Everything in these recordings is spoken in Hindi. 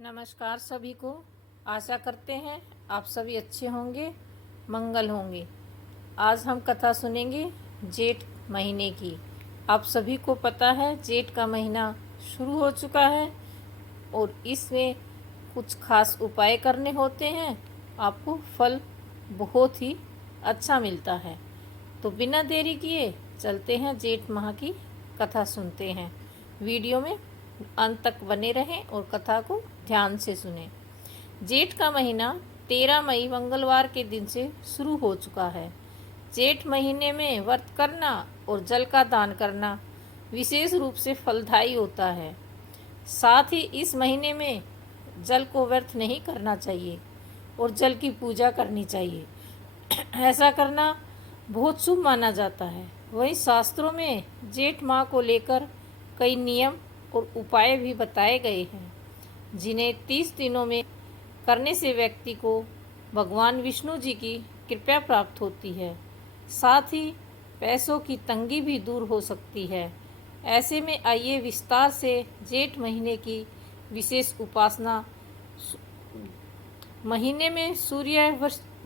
नमस्कार सभी को। आशा करते हैं आप सभी अच्छे होंगे, मंगल होंगे। आज हम कथा सुनेंगे जेठ महीने की। आप सभी को पता है जेठ का महीना शुरू हो चुका है और इसमें कुछ खास उपाय करने होते हैं। आपको फल बहुत ही अच्छा मिलता है। तो बिना देरी किए चलते हैं जेठ माह की कथा सुनते हैं। वीडियो में अंत तक बने रहें और कथा को ध्यान से सुनें। जेठ का महीना 13 मई मंगलवार के दिन से शुरू हो चुका है। जेठ महीने में व्रत करना और जल का दान करना विशेष रूप से फलदायी होता है। साथ ही इस महीने में जल को व्यर्थ नहीं करना चाहिए और जल की पूजा करनी चाहिए। ऐसा करना बहुत शुभ माना जाता है। वहीं शास्त्रों में जेठ माह को लेकर कई नियम और उपाय भी बताए गए हैं, जिन्हें 30 दिनों में करने से व्यक्ति को भगवान विष्णु जी की कृपा प्राप्त होती है। साथ ही पैसों की तंगी भी दूर हो सकती है। ऐसे में आइए विस्तार से जेठ महीने की विशेष उपासना।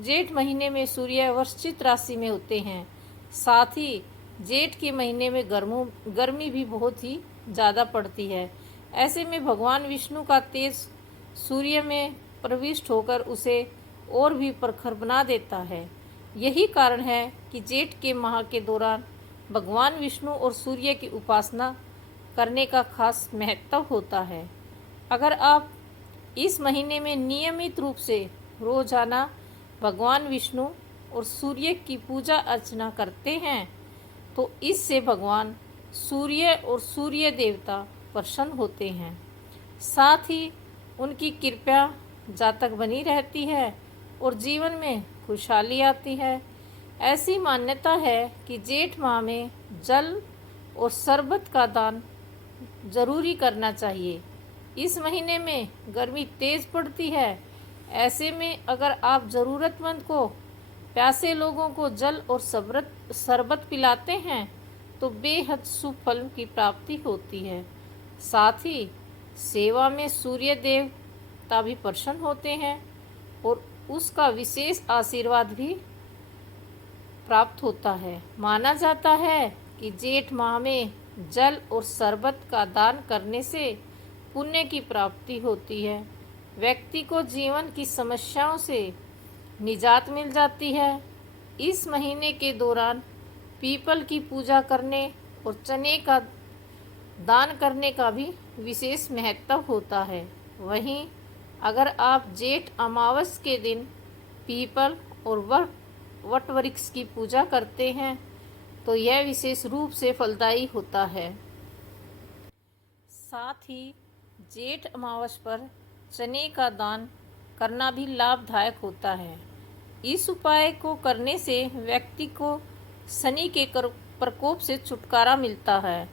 जेठ महीने में सूर्य वृश्चिक राशि में होते हैं। साथ ही जेठ के महीने में गर्मी भी बहुत ही ज़्यादा पड़ती है। ऐसे में भगवान विष्णु का तेज सूर्य में प्रविष्ट होकर उसे और भी प्रखर बना देता है। यही कारण है कि जेठ के माह के दौरान भगवान विष्णु और सूर्य की उपासना करने का खास महत्व होता है। अगर आप इस महीने में नियमित रूप से रोजाना भगवान विष्णु और सूर्य की पूजा अर्चना करते हैं तो इससे भगवान सूर्य और सूर्य देवता प्रसन्न होते हैं। साथ ही उनकी कृपा जातक बनी रहती है और जीवन में खुशहाली आती है। ऐसी मान्यता है कि जेठ माह में जल और शरबत का दान जरूरी करना चाहिए। इस महीने में गर्मी तेज पड़ती है। ऐसे में अगर आप ज़रूरतमंद को प्यासे लोगों को जल और शरबत पिलाते हैं तो बेहद शुभ फल की प्राप्ति होती है। साथ ही सेवा में सूर्य देवता भी प्रसन्न होते हैं और उसका विशेष आशीर्वाद भी प्राप्त होता है। माना जाता है कि जेठ माह में जल और शरबत का दान करने से पुण्य की प्राप्ति होती है। व्यक्ति को जीवन की समस्याओं से निजात मिल जाती है। इस महीने के दौरान पीपल की पूजा करने और चने का दान करने का भी विशेष महत्व होता है। वहीं अगर आप जेठ अमावस के दिन पीपल और वट वृक्ष की पूजा करते हैं तो यह विशेष रूप से फलदायी होता है। साथ ही जेठ अमावस पर चने का दान करना भी लाभदायक होता है। इस उपाय को करने से व्यक्ति को शनि के प्रकोप से छुटकारा मिलता है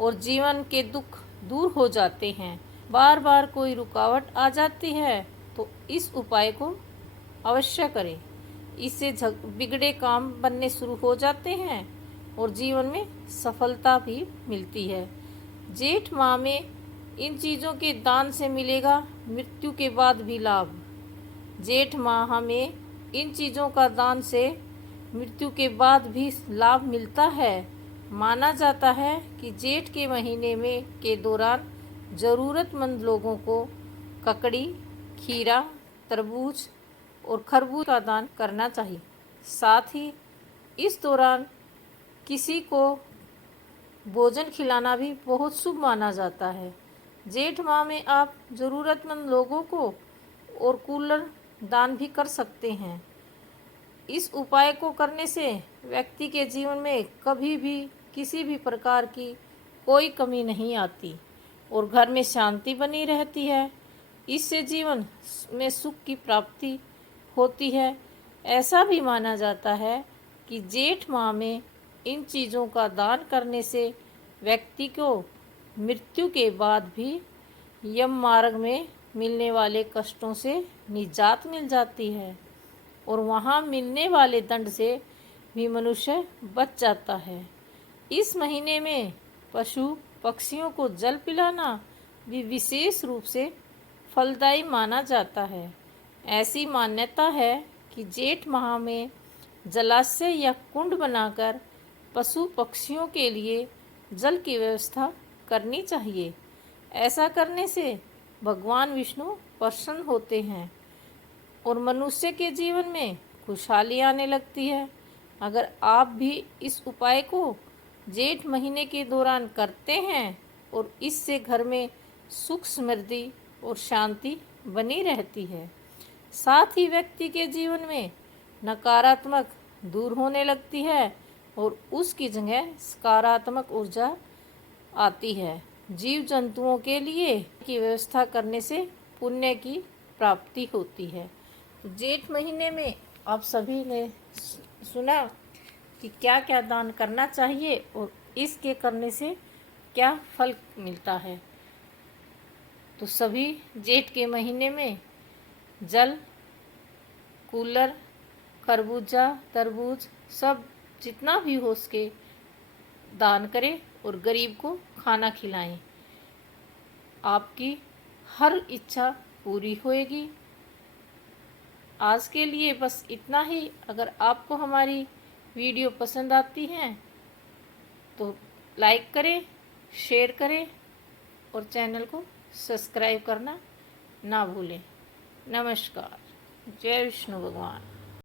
और जीवन के दुख दूर हो जाते हैं। बार बार कोई रुकावट आ जाती है तो इस उपाय को अवश्य करें। इससे बिगड़े काम बनने शुरू हो जाते हैं और जीवन में सफलता भी मिलती है। जेठ माह में इन चीज़ों के दान से मिलेगा मृत्यु के बाद भी लाभ। जेठ माह में इन चीज़ों का दान से मृत्यु के बाद भी लाभ मिलता है। माना जाता है कि जेठ के महीने में के दौरान ज़रूरतमंद लोगों को ककड़ी, खीरा, तरबूज और खरबूज का दान करना चाहिए। साथ ही इस दौरान किसी को भोजन खिलाना भी बहुत शुभ माना जाता है। जेठ माह में आप ज़रूरतमंद लोगों को और कूलर दान भी कर सकते हैं। इस उपाय को करने से व्यक्ति के जीवन में कभी भी किसी भी प्रकार की कोई कमी नहीं आती और घर में शांति बनी रहती है। इससे जीवन में सुख की प्राप्ति होती है। ऐसा भी माना जाता है कि जेठ माह में इन चीज़ों का दान करने से व्यक्ति को मृत्यु के बाद भी यम मार्ग में मिलने वाले कष्टों से निजात मिल जाती है और वहाँ मिलने वाले दंड से भी मनुष्य बच जाता है। इस महीने में पशु पक्षियों को जल पिलाना भी विशेष रूप से फलदायी माना जाता है। ऐसी मान्यता है कि जेठ माह में जलाशय या कुंड बनाकर पशु पक्षियों के लिए जल की व्यवस्था करनी चाहिए। ऐसा करने से भगवान विष्णु प्रसन्न होते हैं और मनुष्य के जीवन में खुशहाली आने लगती है। अगर आप भी इस उपाय को जेठ महीने के दौरान करते हैं और इससे घर में सुख समृद्धि और शांति बनी रहती है। साथ ही व्यक्ति के जीवन में नकारात्मक दूर होने लगती है और उसकी जगह सकारात्मक ऊर्जा आती है। जीव जंतुओं के लिए की व्यवस्था करने से पुण्य की प्राप्ति होती है। तो जेठ महीने में आप सभी ने सुना कि क्या क्या दान करना चाहिए और इसके करने से क्या फल मिलता है। तो सभी जेठ के महीने में जल, कूलर, खरबूजा, तरबूज सब जितना भी हो सके दान करें और गरीब को खाना खिलाएं। आपकी हर इच्छा पूरी होएगी। आज के लिए बस इतना ही। अगर आपको हमारी वीडियो पसंद आती है तो लाइक करें, शेयर करें और चैनल को सब्सक्राइब करना ना भूलें। नमस्कार। जय विष्णु भगवान।